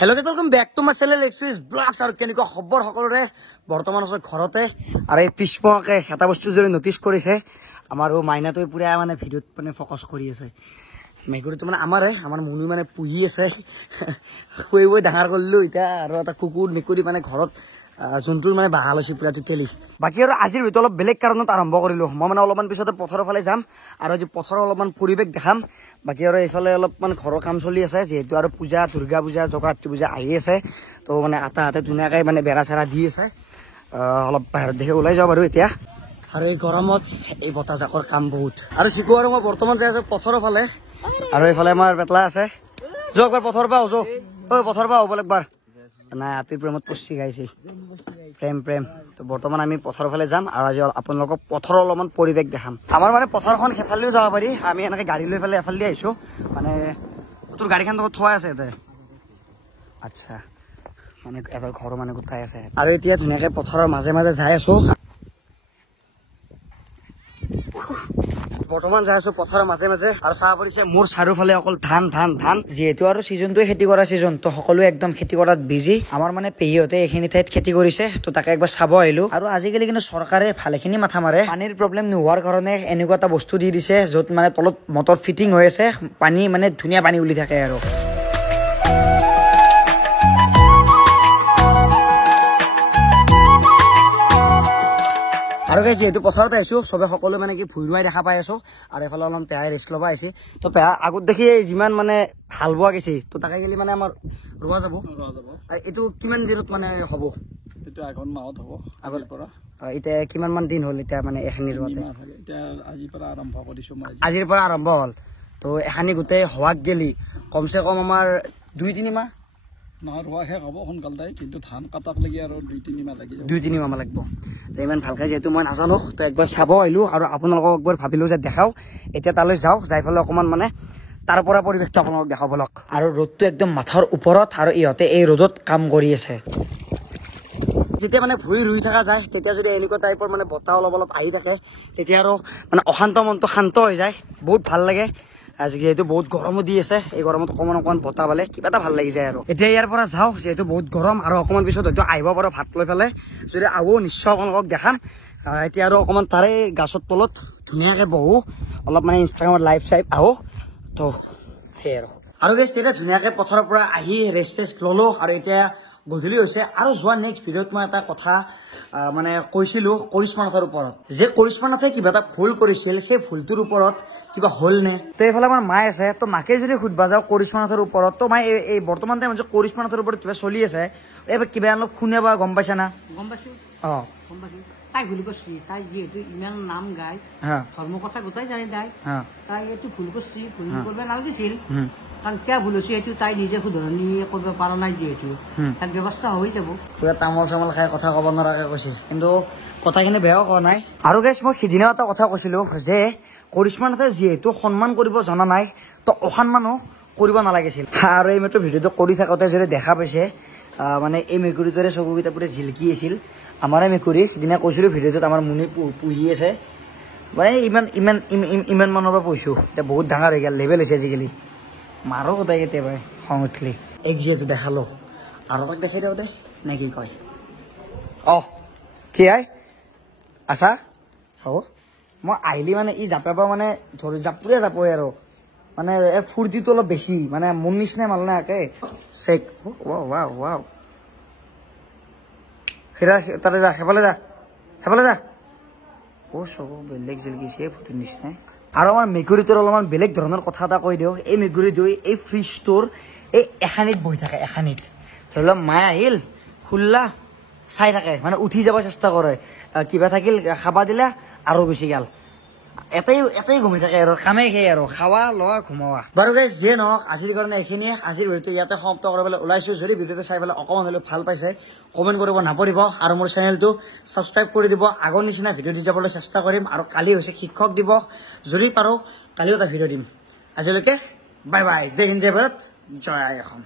Hello guys, welcome back to my channel Express Vlogs আৰু কেনেকুৱা খবৰ সকলোৰে বৰ্তমান আছে ঘৰতে আৰু এই পিছপকে এটা বস্তু যদি নটিচ কৰিছে আমাৰো মাইনাটো পুৰা মানে ভিডিওত মানে ফোকাস কৰি আছে মেগুৰিটো মানে আমাৰ মুনি মানে পুহি আছে কই ডাঙৰ কৰিলো এটা আৰু এটা কুকুৰ মেকুৰি মানে ঘৰত জন্তুৰ মানে বাহাল হৈছে পুৰা টোটেলি বাকি আৰু আজিৰ ভিডিও অলপ বেলেগ কাৰণত আৰম্ভ কৰিলো মই মানে অলপমান পিছতে পথাৰৰ ফালে যাম আৰু আজি পথাৰৰ অলপমান পৰিবেশ দেখাম বাকি আৰু এইফালে অলপমান ঘৰৰ কাম চলি আছে যেহেতু আৰু পূজা দুৰ্গা পূজা জগন্নাথ পূজা আহি আছে তো মানে আটা ধুনীয়াকে মানে বেৰা চেৰা দি আছে অলপ বাহিৰত দেখে ওলাই যাওঁ বাৰু এতিয়া আৰু এই গৰমত এই বতাহ জাকৰ কাম বহুত আৰু শিকো আৰু মই বৰ্তমান যাই আছো পথাৰৰ ফালে আৰু এইফালে আমাৰ বেটলা আছে যোৱা একবাৰ পথাৰৰ পৰা আছো ঐ পথাৰৰ পৰা হ'ব একবাৰ নাই আপি প্ৰেমত পচি গাইছে প্ৰেম তো বৰ্তমান আমি পথাৰৰ ফালে যাম আৰু আজি আপোনালোকক পথাৰৰ অলপমান পৰিৱেশ দেখাম আমাৰ মানে পথাৰখন সেফালেও যাব পাৰি আমি এনেকৈ গাড়ী লৈ পেলাই এফালে আহিছো মানে তোৰ গাড়ীখন তো থোৱা আছে ইয়াতে আচ্ছা মানে এটা ঘৰৰ মানে গোটাই আছে আৰু এতিয়া ধুনীয়াকে পথাৰৰ মাজে মাজে যাই আছো বৰ্তমান যাই আছো পথাৰৰ মাজে মাজে আৰু চাহ পৰিছে মোৰ চাৰিওফালে অকল ধান যিহেতু আৰু ছিজনটোৱে খেতি কৰা ছিজন তো সকলোৱে একদম খেতি কৰাত বিজি আমাৰ মানে পেহীহঁতে এইখিনি ঠাইত খেতি কৰিছে তো তাকে একবাৰ চাব আহিলো আৰু আজিকালি কিন্তু চৰকাৰে ভালেখিনি মাথা মাৰে পানীৰ প্ৰব্লেম নোহোৱাৰ কাৰণে এনেকুৱা এটা বস্তু দি দিছে য'ত মানে তলত মটৰ ফিটিং হৈ আছে পানী মানে ধুনীয়া পানী উলি থাকে আৰু গাইছে এইটো পথাৰত আহিছো সবে সকলো মানে কি ভুইৰুৱাই দেখা পাই আছো আৰু এফালে অলপ পেহাই ৰেষ্ট ল'ব আহিছে তো পেহা আগত দেখি যিমান মানে হাল বোৱা গৈছে তো তাকে গেলি মানে আমাৰ ৰোৱা যাব এইটো কিমান দিনত মানে হ'ব এইটো আঘোণ মাহত হ'ব আগৰ পৰা এতিয়া কিমান মান দিন হ'ল এতিয়া মানে এখানি ৰোৱাতে এতিয়া আজিৰ পৰা আৰম্ভ কৰিছো মই আজিৰ পৰা আৰম্ভ হ'ল তো এখানি গোটেই হোৱাক গেলি কমচে কম আমাৰ 2-3 মাহ নহয় ৰোৱা শেষ হ'ব সোনকালে কিন্তু ধান কাটাক লাগি আৰু 2-3 মাহ লাগিব 2-3 মাহ লাগিব তো ইমান ভালকৈ যিহেতু মই নাজানো তো একবাৰ চাব আহিলো আৰু আপোনালোকক একবাৰ ভাবিলো যে দেখাও এতিয়া তালৈ যাওঁ যাই পেলাই অকণমান মানে তাৰ পৰা পৰিৱেশটো আপোনালোকক দেখাব লওক আৰু ৰ'দটো একদম মাথাৰ ওপৰত আৰু ইহঁতে এই ৰ'দত কাম কৰি আছে যেতিয়া মানে ভুই ৰুই থকা যায় তেতিয়া যদি এনেকুৱা টাইপৰ মানে বতাহ অলপ আহি থাকে তেতিয়া আৰু মানে অশান্ত মনটো শান্ত হৈ যায় বহুত ভাল লাগে আজি যেহেতু বহুত গৰমো দি আছে এই গৰমত অকণমান বতাহ পালে কিবা এটা ভাল লাগি যায় আৰু এতিয়া ইয়াৰ পৰা যাওঁ যিহেতু বহুত গৰম আৰু অকণমান পিছত হয়তো আহিব পাৰো ভাত লৈ পেলাই যদি আহো নিশ্চয় আপোনালোকক দেখাম এতিয়া আৰু অকণমান তাৰে গাছৰ তলত ধুনীয়াকৈ বহো অলপ মানে ইনষ্টাগ্ৰামত লাইভ চাইভ আহো তো সেই আৰু গেছ তেতিয়া ধুনীয়াকৈ পথাৰৰ পৰা আহি ৰেষ্ট ল'লো আৰু এতিয়া গধূলি হৈছে আৰু যোৱা নেক্সট ভিডিঅ'ত মই এটা কথা মানে কৈছিলোঁ কৰিশ্মা নাথৰ ওপৰত যে কৰিশ্মা নাথে কিবা এটা ভুল কৰিছিল সেই ভুলটোৰ ওপৰত কিবা হ'ল নে তো এইফালে আমাৰ মায়ে আছে তো মাকে যদি সুধিবা যাওঁ কৰিশ্মা নাথৰ ওপৰত তো মায়ে এই বৰ্তমান টাইমত যে কৰিশ্মা নাথৰ ওপৰত কিবা চলি আছে এইবাৰ কিবা অলপ শুনে বা গম পাইছা না গম পাইছো অঁ গম পাইছো তাই ভুল করছি তাই যেহেতু ইমান নাম গায় ধর্ম কথা গোটাই জানে তাই এইটো ভুল করছি ভুল করবে নালাগিছিল কারণ কিয় ভুল হৈছে এইটো তাই নিজে শুধৰণি কৰিব পৰা নাই যিহেতু তাৰ ব্যৱস্থা হৈ যাব পুৰা তামোল চামোল খাই কথা ক'ব নোৱাৰাকৈ কৈছে কিন্তু কথাখিনি বেয়াও কোৱা নাই আৰু গাইছ মই সিদিনা এটা কথা কৈছিলোঁ যে কৰিশ্মা নাথে যিহেতু সন্মান কৰিব জনা নাই তো অসন্মানো কৰিব নালাগিছিল আৰু এই মাত্ৰ ভিডিঅ'টো কৰি থাকোঁতে যদি দেখা পাইছে মানে এই মেকুৰীটোৰে চকুকেইটা পুৰা জিলকি আছিল আমাৰে মেকুৰী সিদিনা কৈছিলোঁ ভিডিঅ'টোত আমাৰ মুনি পুহি আছে মানে ইমান মানৰ পৰা পুহিছোঁ এতিয়া বহুত ডাঙৰ হৈ গ'ল লেভেল হৈছে আজিকালি মাৰো গোটাই কেতিয়াবা খং উঠিলি এক যিহেতু দেখালোঁ আৰু তাক দেখাই দিওঁ দে নে কি কয় কি আই আছা হ'ব মই আহিলি মানে ই জাপাব মানে ধৰি জাপুৰে জাপই আৰু মানে ফূৰ্তিটো অলপ বেছি মানে মোৰ নিচিনাই মাল নাই একে চেক ৱাও সেৰা তাতে যা সেইফালে যা চব বেলেগ জিলকিছে ফুটিৰ নিচিনাই আৰু আমাৰ মেকুৰীটোৰ অলপমান বেলেগ ধৰণৰ কথা এটা কৈ দিওঁ এই মেকুৰীটোৱে এই ফ্ৰিজটোৰ এই এখানিত বহি থাকে এখানিত ধৰি লওক মায়ে আহিল খুললা চাই থাকে মানে উঠি যাব চেষ্টা কৰে কিবা থাকিল খাবা দিলা আৰু গুচি গ'ল এটাই ঘুমি থাকে আৰু কামেই সেই আৰু খাৱা লোৱা ঘুমোৱা বাৰু গাইজ যিয়ে নহওক আজিৰ কাৰণে এইখিনিয়ে আজিৰ ভিডিঅ'টো ইয়াতে সমাপ্ত কৰিবলৈ ওলাইছোঁ যদি ভিডিঅ'টো চাই পেলাই অকণমান হ'লেও ভাল পাইছে কমেণ্ট কৰিব নাপাহৰিব আৰু মোৰ চেনেলটো ছাবস্ক্ৰাইব কৰি দিব আগৰ নিচিনা ভিডিঅ' দি যাবলৈ চেষ্টা কৰিম আৰু কালি হৈছে শিক্ষক দিৱস যদি পাৰোঁ কালিও এটা ভিডিঅ' দিম আজিলৈকে বাই বাই জয় হিন্দ জয় ভাৰত জয় আই অসম